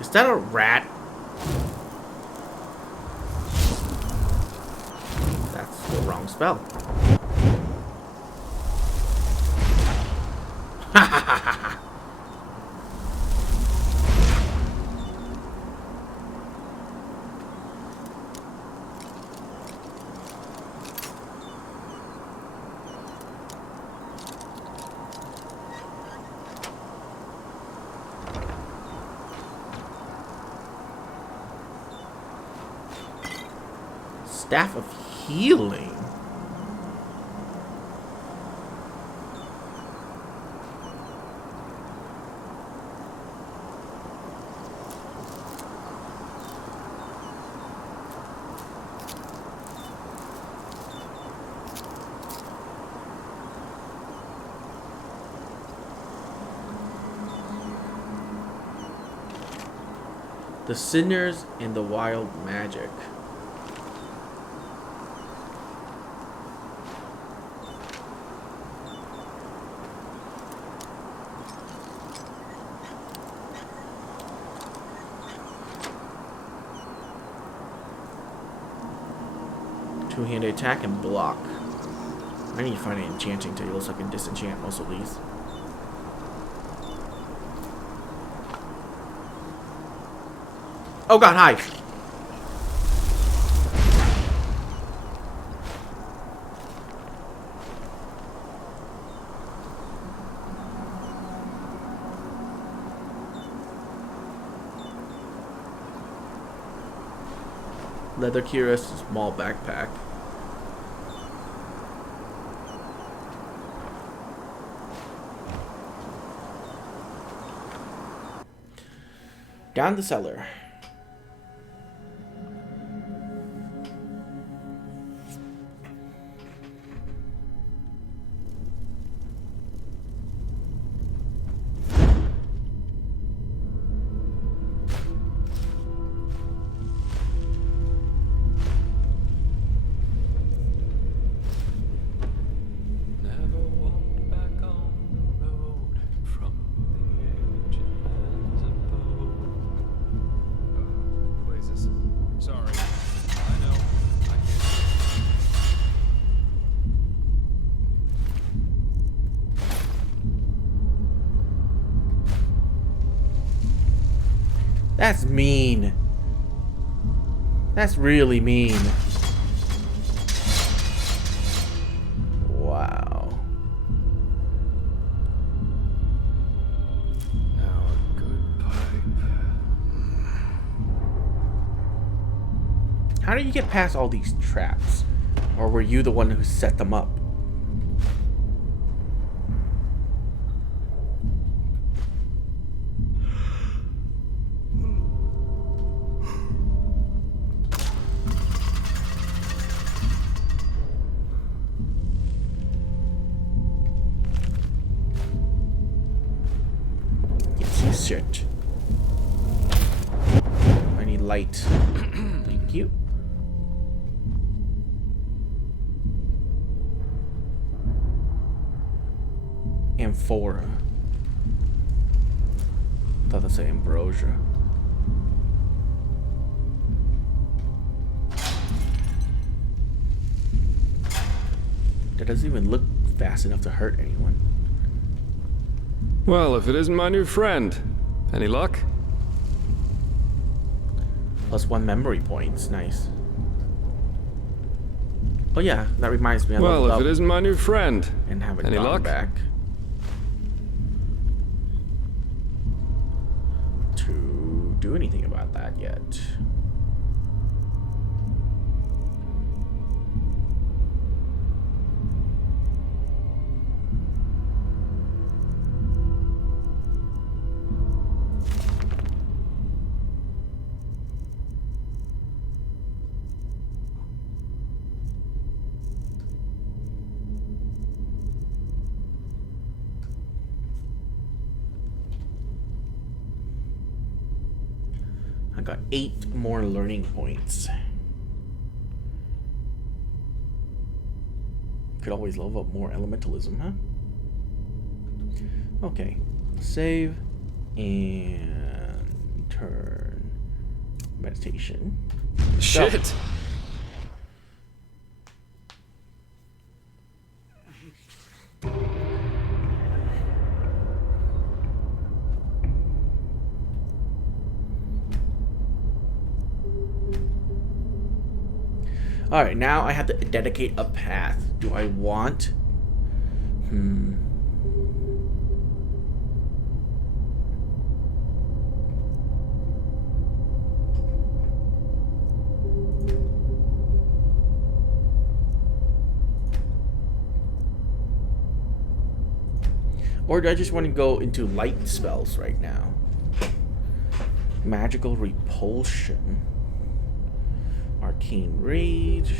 Is that a rat? That's the wrong spell. Ha ha ha ha! Staff of Healing. The Sinners and the Wild Magic. Two-handed attack and block. I need to find an enchanting table so I can disenchant most of these. Oh god, hi! Leather cuirass, small backpack. Down the cellar. That's mean. That's really mean. Wow. Now a good pipe. How did you get past all these traps? Or were you the one who set them up? Shit. I need light. Thank you. Amphora. Thought that said ambrosia. That doesn't even look fast enough to hurt anyone. Well, if it isn't my new friend. Any luck? +1 memory points. Nice. Oh yeah, that reminds me. I well, if up it isn't my new friend. and haven't Any gone luck? back to do anything about that yet. I got 8 more learning points. Could always level up more elementalism, huh? Okay. Save and turn. Meditation. Shit! Alright, now I have to dedicate a path. Do I want? Or do I just want to go into light spells right now? Magical repulsion. Arcane rage.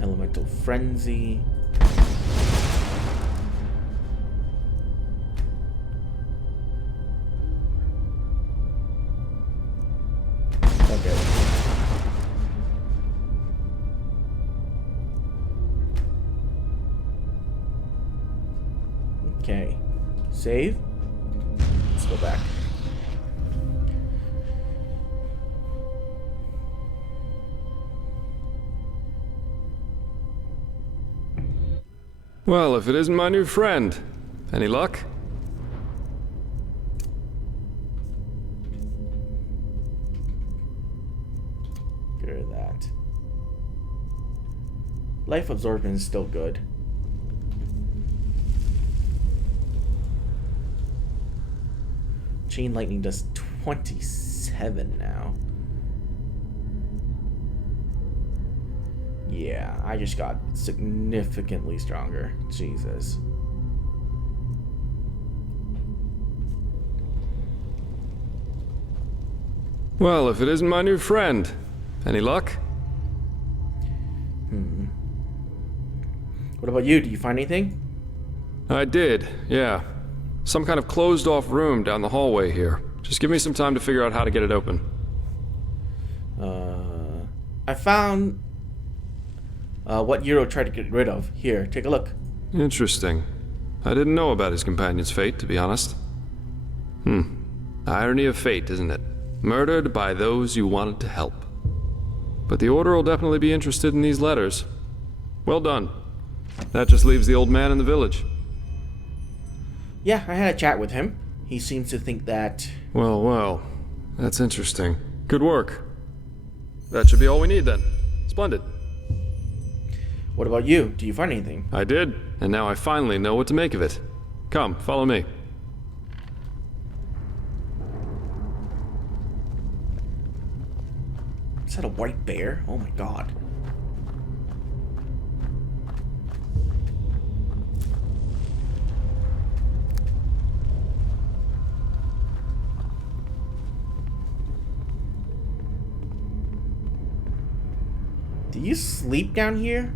Elemental frenzy. Okay. Save. Let's go back. Well, if it isn't my new friend. Any luck? Get rid of that. Life absorption is still good. Chain lightning does 27 now. Yeah, I just got significantly stronger. Jesus. Well, if it isn't my new friend. Any luck? What about you? Do you find anything? I did, yeah. Some kind of closed-off room down the hallway here. Just give me some time to figure out how to get it open. I found what Euro tried to get rid of. Here, take a look. Interesting. I didn't know about his companion's fate, to be honest. Irony of fate, isn't it? Murdered by those you wanted to help. But the Order will definitely be interested in these letters. Well done. That just leaves the old man in the village. Yeah, I had a chat with him. He seems to think that... Well, that's interesting. Good work. That should be all we need then. Splendid. What about you? Do you find anything? I did, and now I finally know what to make of it. Come, follow me. Is that a white bear? Oh my god. Do you sleep down here?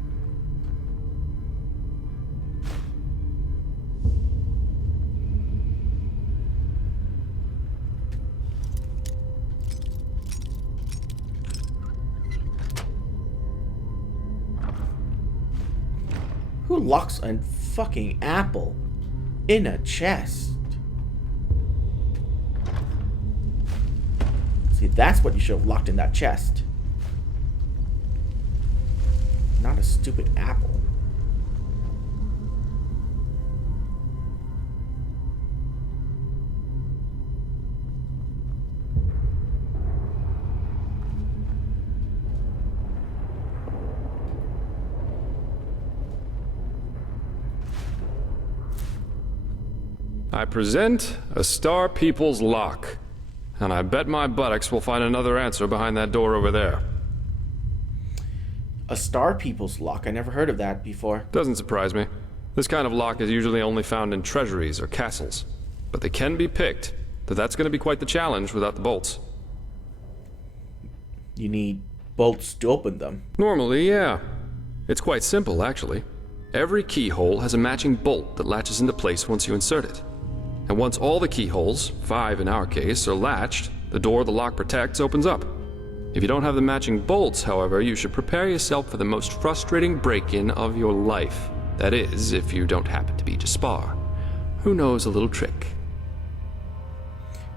Who locks a fucking apple in a chest? See, that's what you should have locked in that chest. Not a stupid apple. I present a Star People's lock. And I bet my buttocks we'll find another answer behind that door over there. A Star People's lock? I never heard of that before. Doesn't surprise me. This kind of lock is usually only found in treasuries or castles. But they can be picked, though that's going to be quite the challenge without the bolts. You need bolts to open them. Normally, yeah. It's quite simple, actually. Every keyhole has a matching bolt that latches into place once you insert it. And once all the keyholes, 5 in our case, are latched, the door the lock protects opens up. If you don't have the matching bolts, however, you should prepare yourself for the most frustrating break-in of your life. That is, if you don't happen to be Jaspar, who knows a little trick.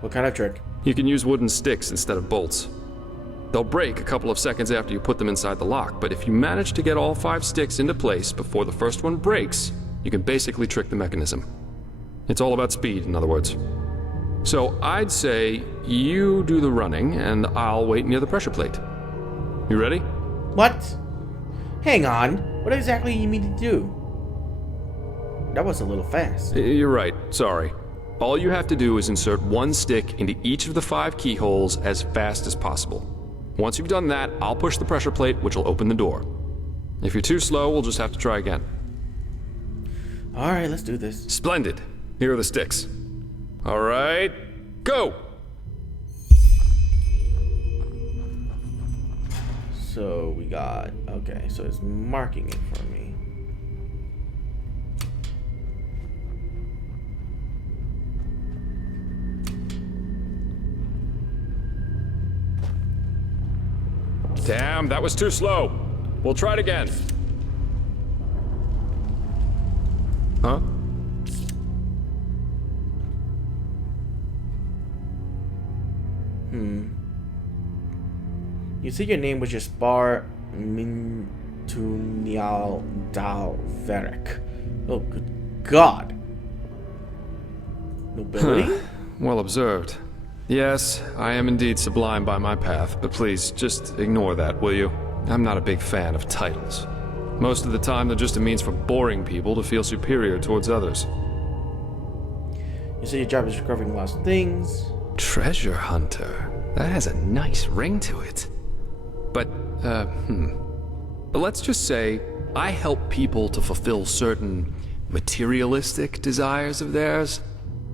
What kind of trick? You can use wooden sticks instead of bolts. They'll break a couple of seconds after you put them inside the lock, but if you manage to get all 5 sticks into place before the first one breaks, you can basically trick the mechanism. It's all about speed, in other words. So I'd say you do the running, and I'll wait near the pressure plate. You ready? What? Hang on. What exactly you mean to do? That was a little fast. You're right, sorry. All you have to do is insert 1 stick into each of the 5 keyholes as fast as possible. Once you've done that, I'll push the pressure plate, which will open the door. If you're too slow, we'll just have to try again. Alright, let's do this. Splendid. Here are the sticks. Alright, go! So we got... Okay, so it's marking it for me. Damn, that was too slow. We'll try it again. Huh? You said your name was Jaspar Mintunial Dalveric. Oh, good God. Nobility? Well observed. Yes, I am indeed sublime by my path, but please, just ignore that, will you? I'm not a big fan of titles. Most of the time, they're just a means for boring people to feel superior towards others. You said your job is recovering lost things. Treasure hunter. That has a nice ring to it. But let's just say I help people to fulfill certain materialistic desires of theirs.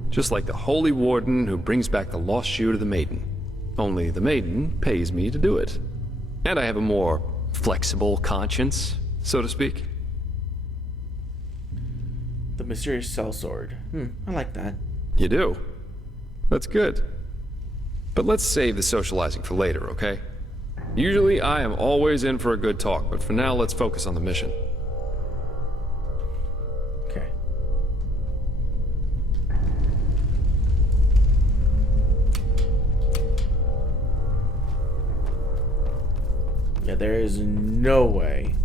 Just like the Holy Warden who brings back the lost shoe to the maiden. Only the maiden pays me to do it. And I have a more flexible conscience, so to speak. The mysterious sellsword. I like that. You do? That's good. But let's save the socializing for later, okay? Usually I am always in for a good talk, but for now let's focus on the mission. Okay. Yeah, there is no way.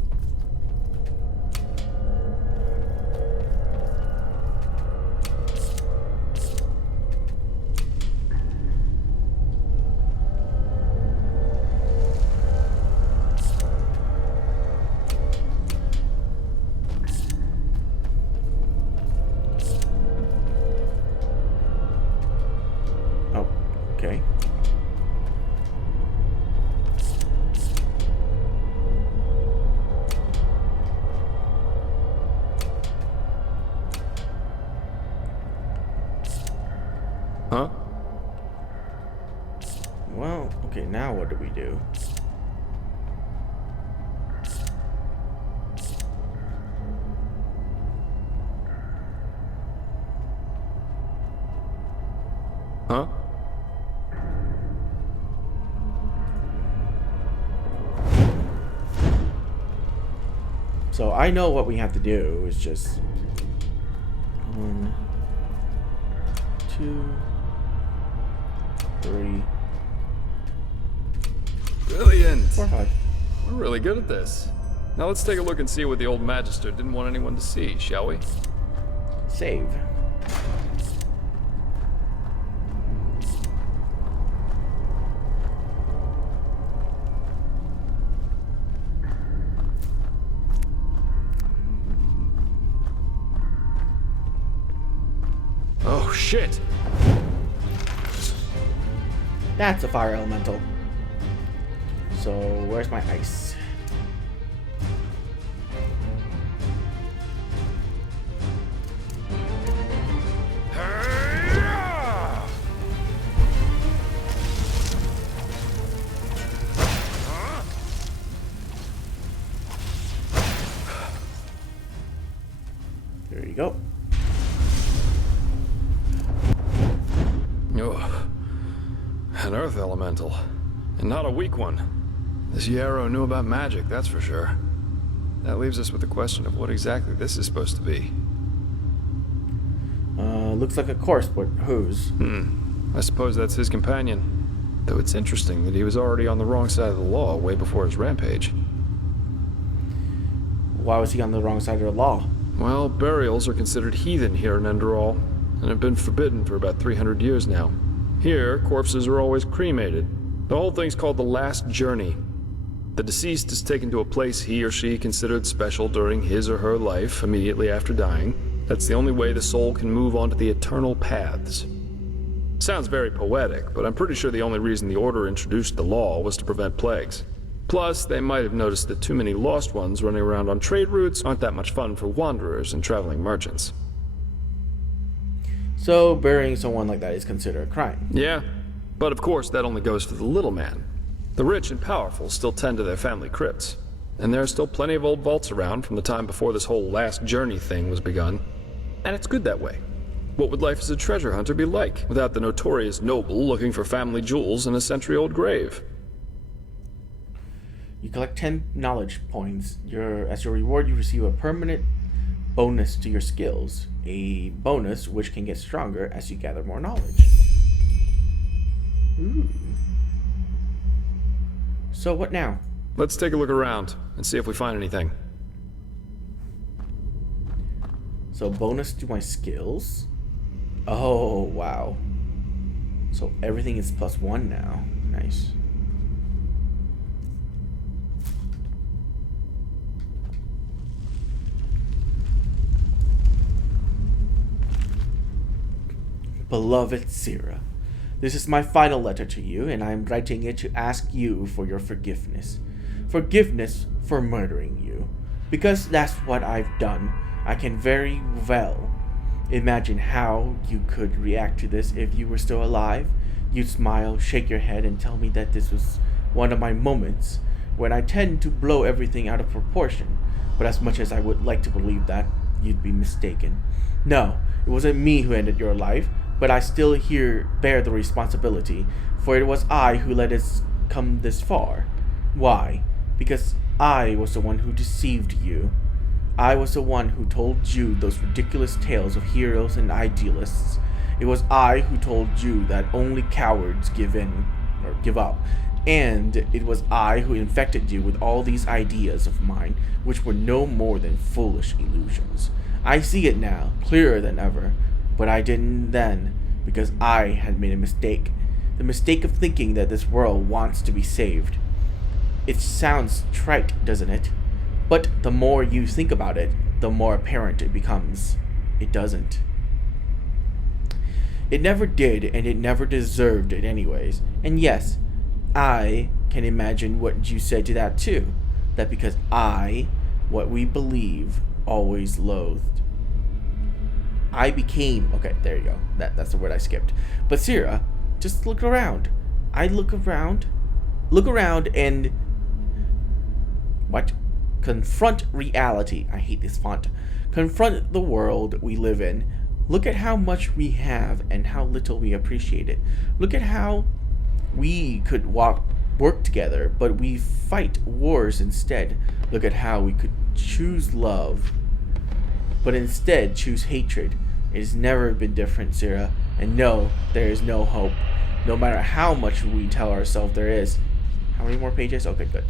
Oh, okay. Huh? Well, okay, now what do we do? Huh? So I know what we have to do is just 1, 2, 3, Brilliant! 4, 5. We're really good at this. Now let's take a look and see what the old Magister didn't want anyone to see, shall we? Save. Oh, shit! That's a fire elemental. So where's my ice? There you go. Oh. An earth elemental. And not a weak one. This Yarrow knew about magic, that's for sure. That leaves us with the question of what exactly this is supposed to be. Looks like a corpse, but whose? I suppose that's his companion. Though it's interesting that he was already on the wrong side of the law way before his rampage. Why was he on the wrong side of the law? Well, burials are considered heathen here in Enderal, and have been forbidden for about 300 years now. Here, corpses are always cremated. The whole thing's called the Last Journey. The deceased is taken to a place he or she considered special during his or her life immediately after dying. That's the only way the soul can move on to the eternal paths. Sounds very poetic, but I'm pretty sure the only reason the Order introduced the law was to prevent plagues. Plus, they might have noticed that too many lost ones running around on trade routes aren't that much fun for wanderers and traveling merchants. So, burying someone like that is considered a crime. Yeah, but of course that only goes for the little man. The rich and powerful still tend to their family crypts. And there are still plenty of old vaults around from the time before this whole last journey thing was begun. And it's good that way. What would life as a treasure hunter be like without the notorious noble looking for family jewels in a century-old grave? You collect 10 knowledge points. As your reward, you receive a permanent bonus to your skills. A bonus which can get stronger as you gather more knowledge. Ooh. So what now? Let's take a look around and see if we find anything. So bonus to my skills. Oh, wow. So everything is +1 now. Nice. Beloved Sira, this is my final letter to you, and I am writing it to ask you for your forgiveness. Forgiveness for murdering you. Because that's what I've done. I can very well imagine how you could react to this if you were still alive. You'd smile, shake your head, and tell me that this was one of my moments when I tend to blow everything out of proportion. But as much as I would like to believe that, you'd be mistaken. No, it wasn't me who ended your life, but I still here bear the responsibility, for it was I who let it come this far. Why? Because I was the one who deceived you. I was the one who told you those ridiculous tales of heroes and idealists. It was I who told you that only cowards give in, or give up. And it was I who infected you with all these ideas of mine, which were no more than foolish illusions. I see it now, clearer than ever, but I didn't then, because I had made a mistake. The mistake of thinking that this world wants to be saved. It sounds trite, doesn't it? But the more you think about it, the more apparent it becomes. It doesn't. It never did, and it never deserved it anyways. And yes, I can imagine what you said to that too. That because what we believe, always loathed. I became... Okay, there you go. That's the word I skipped. But Sira, just look around. I look around. Look around and... What? Confront reality. I hate this font. Confront the world we live in. Look at how much we have and how little we appreciate it. Look at how we could work together, but we fight wars instead. Look at how we could choose love, but instead choose hatred. It has never been different, Sira. And no, there is no hope. No matter how much we tell ourselves there is. How many more pages? Okay, good.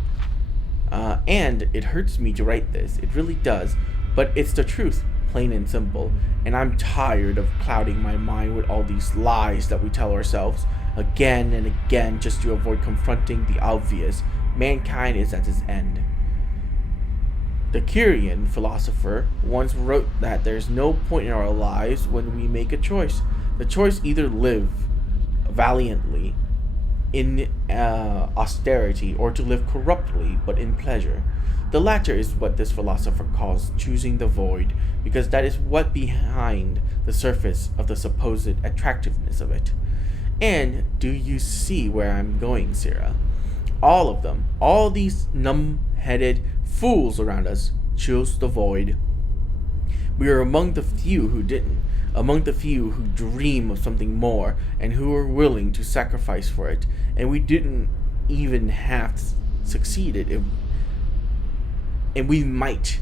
And it hurts me to write this. It really does. But it's the truth, plain and simple. And I'm tired of clouding my mind with all these lies that we tell ourselves again and again just to avoid confronting the obvious. Mankind is at its end. The Kyrian philosopher once wrote that there's no point in our lives when we make a choice. The choice either live valiantly in austerity or to live corruptly but in pleasure. The latter is what this philosopher calls choosing the void, because that is what behind the surface of the supposed attractiveness of it. And do you see where I'm going, Sira? All of them, all these numb-headed fools around us, choose the void. We are among the few who didn't, among the few who dream of something more and who are willing to sacrifice for it. And we didn't even have succeeded if, and we might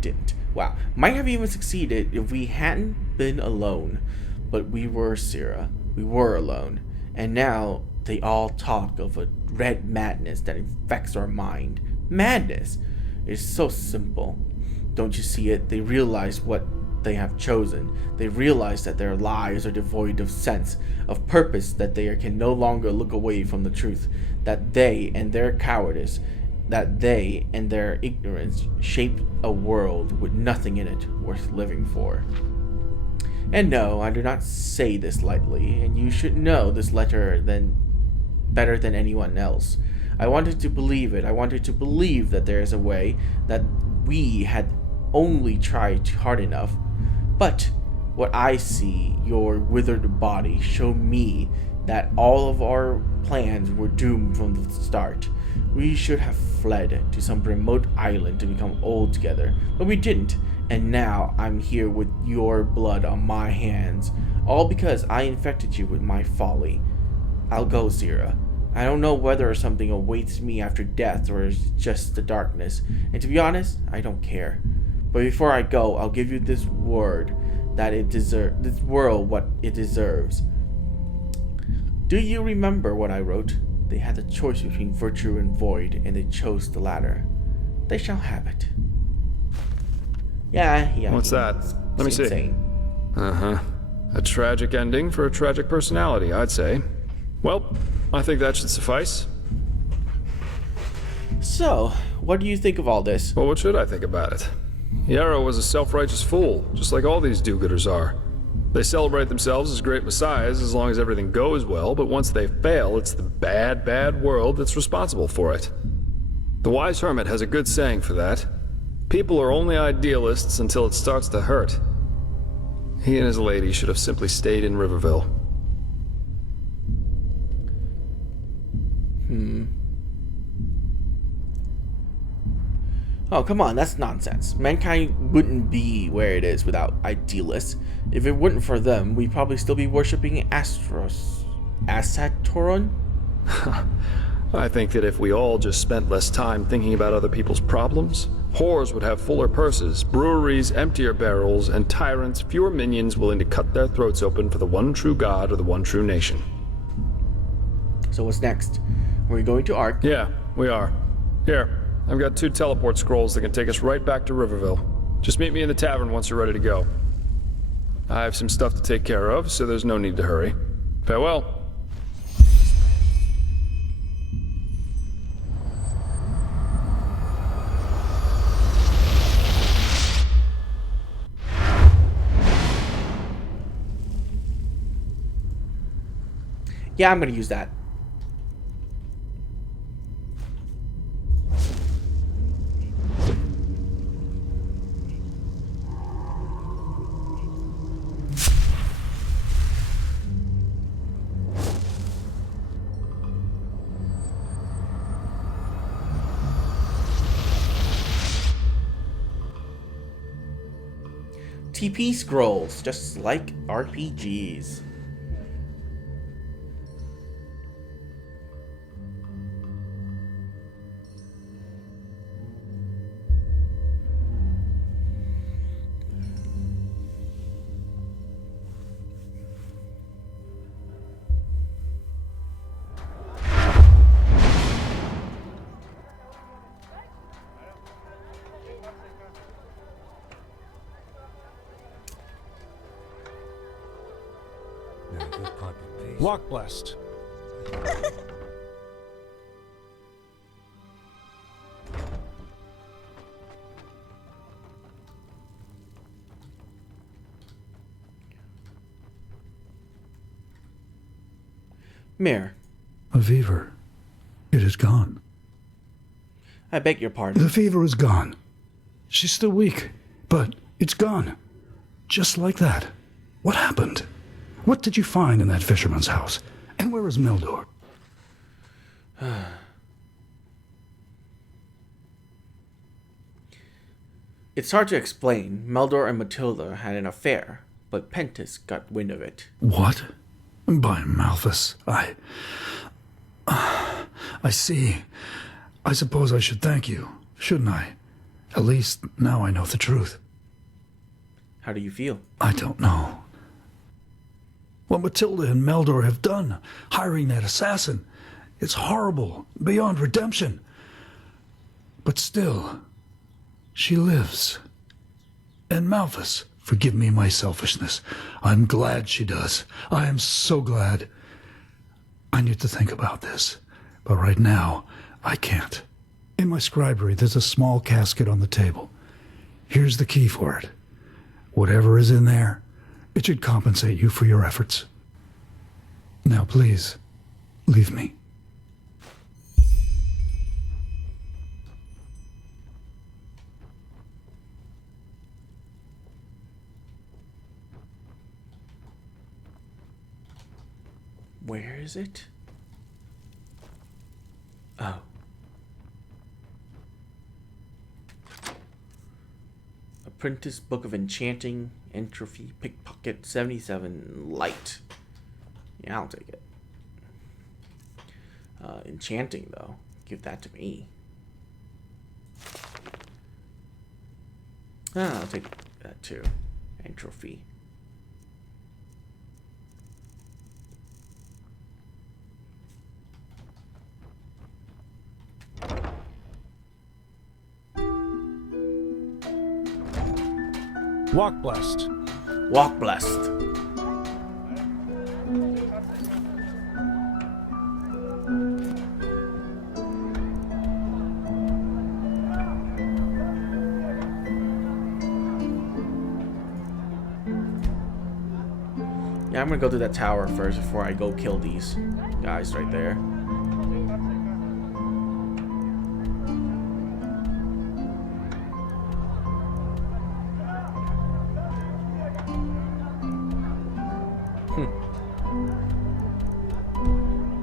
didn't. Wow, might have even succeeded if we hadn't been alone. But we were Sira. We were alone. And now they all talk of a red madness that infects our mind. Madness! It is so simple. Don't you see it? They realize what they have chosen. They realize that their lives are devoid of sense, of purpose, that they can no longer look away from the truth, that they and their cowardice, that they and their ignorance shaped a world with nothing in it worth living for. And no, I do not say this lightly, and you should know this letter better than anyone else. I wanted to believe it. I wanted to believe that there is a way, that we had only tried hard enough. But what I see, your withered body, show me that all of our plans were doomed from the start. We should have fled to some remote island to become old together, but we didn't. And now I'm here with your blood on my hands, all because I infected you with my folly. I'll go, Sira. I don't know whether something awaits me after death or it's just the darkness, and to be honest, I don't care. But before I go, I'll give you this word that this world what it deserves. Do you remember what I wrote? They had the choice between virtue and void, and they chose the latter. They shall have it. Yeah. What's that? Let me see. Uh-huh. A tragic ending for a tragic personality, I'd say. Well, I think that should suffice. So, what do you think of all this? Well, what should I think about it? Yarrow was a self-righteous fool, just like all these do-gooders are. They celebrate themselves as great messiahs as long as everything goes well, but once they fail, it's the bad, bad world that's responsible for it. The wise hermit has a good saying for that. People are only idealists until it starts to hurt. He and his lady should have simply stayed in Riverville. Oh, come on, that's nonsense. Mankind wouldn't be where it is without idealists. If it weren't for them, we'd probably still be worshipping Asatoron? I think that if we all just spent less time thinking about other people's problems, whores would have fuller purses, breweries emptier barrels, and tyrants fewer minions willing to cut their throats open for the one true god or the one true nation. So what's next? Are we going to Ark? Yeah, we are. Here, I've got 2 teleport scrolls that can take us right back to Riverville. Just meet me in the tavern once you're ready to go. I have some stuff to take care of, so there's no need to hurry. Farewell. Yeah, I'm gonna use that. TP scrolls, just like RPGs. Walk blessed. Mayor. A fever. It is gone. I beg your pardon. The fever is gone. She's still weak, but it's gone. Just like that. What happened? What did you find in that fisherman's house? And where is Mildor? It's hard to explain. Meldor and Matilda had an affair, but Pentis got wind of it. What? By Malthus, I see. I suppose I should thank you, shouldn't I? At least now I know the truth. How do you feel? I don't know. What Matilda and Meldor have done, hiring that assassin, it's horrible, beyond redemption. But still, she lives. And Malthus, forgive me my selfishness. I'm glad she does. I am so glad. I need to think about this, but right now, I can't. In my scribery, there's a small casket on the table. Here's the key for it. Whatever is in there, it should compensate you for your efforts. Now, please, leave me. Where is it? Oh. Apprentice Book of Enchanting, Entropy, Pickpocket, 77, Light. Yeah, I'll take it. Enchanting, though. Give that to me. I'll take that too. Entropy. Walk blessed. Walk blessed. Yeah, I'm gonna go to that tower first before I go kill these guys right there.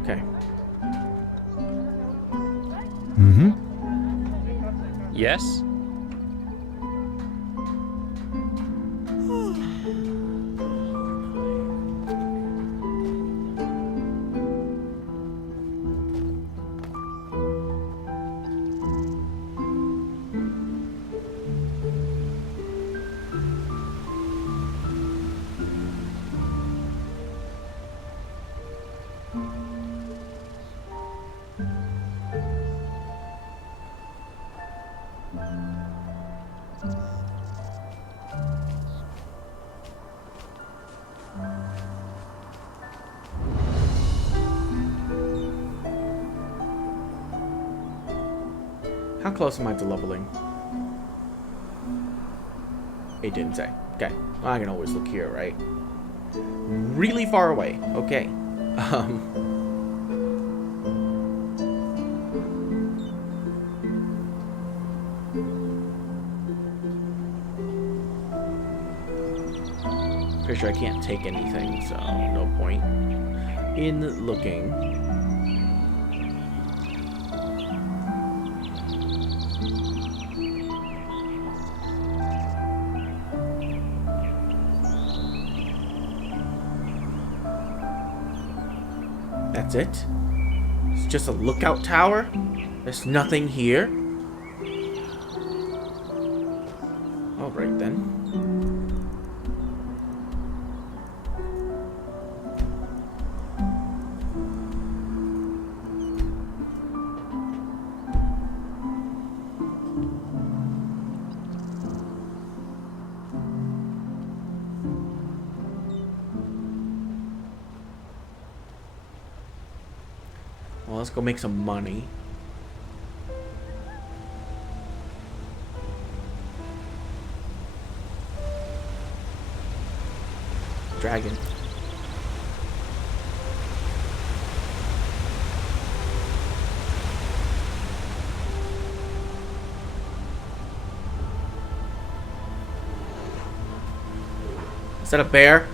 Okay. Yes? How close am I to leveling? It didn't say. Okay. Well, I can always look here, right? Really far away. Okay. Pretty sure I can't take anything, so no point in looking. That's it? It's just a lookout tower? There's nothing here? Alright then. Well, let's go make some money. Dragon. Is that a bear?